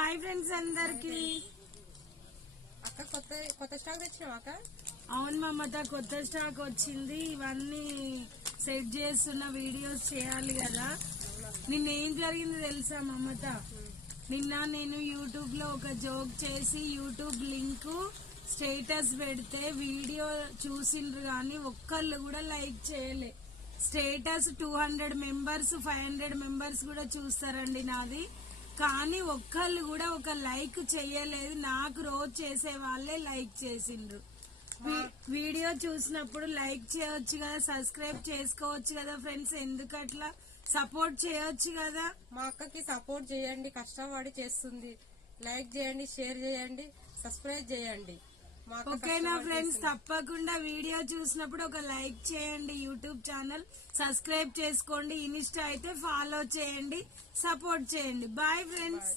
Hi friends అందరికి. అక్క కొత్త స్టాక్ తెచ్చినావా అక్క? అవును మమత, కొత్త స్టాక్ వచ్చింది. ఇవన్నీ సెట్ చేస్తున్న వీడియోస్ చేయాలి కదా. నిన్నేం జరిగింది తెలుసా మమత? నిన్న నేను యూట్యూబ్ లో ఒక జోక్ చేసి యూట్యూబ్ లింక్ స్టేటస్ పెడితే వీడియో చూసిండ్రు కానీ ఒక్కళ్ళు కూడా లైక్ చేయలే. స్టేటస్ 200 మెంబర్స్ 500 మెంబర్స్ కూడా చూస్తారండి నాది, కానీ ఒక్కళ్ళు కూడా ఒక లైక్ చెయ్యలేదు. నాకు రోజు చేసే వాళ్ళే లైక్ చేసిండ్రు. వీడియో చూసినప్పుడు లైక్ చేయొచ్చు కదా, సబ్స్క్రైబ్ చేసుకోవచ్చు కదా ఫ్రెండ్స్. ఎందుకట్లా సపోర్ట్ చేయొచ్చు కదా. మా అక్కకి సపోర్ట్ చేయండి, కష్టపడి చేస్తుంది. లైక్ చేయండి, షేర్ చేయండి, సబ్స్క్రైబ్ చేయండి. ఓకేనా ఫ్రెండ్స్? తప్పకుండా వీడియో చూసినప్పుడు ఒక లైక్ చేయండి, యూట్యూబ్ ఛానల్ సబ్స్క్రైబ్ చేసుకోండి, ఇన్స్టా అయితే ఫాలో చేయండి, సపోర్ట్ చేయండి. Bye friends.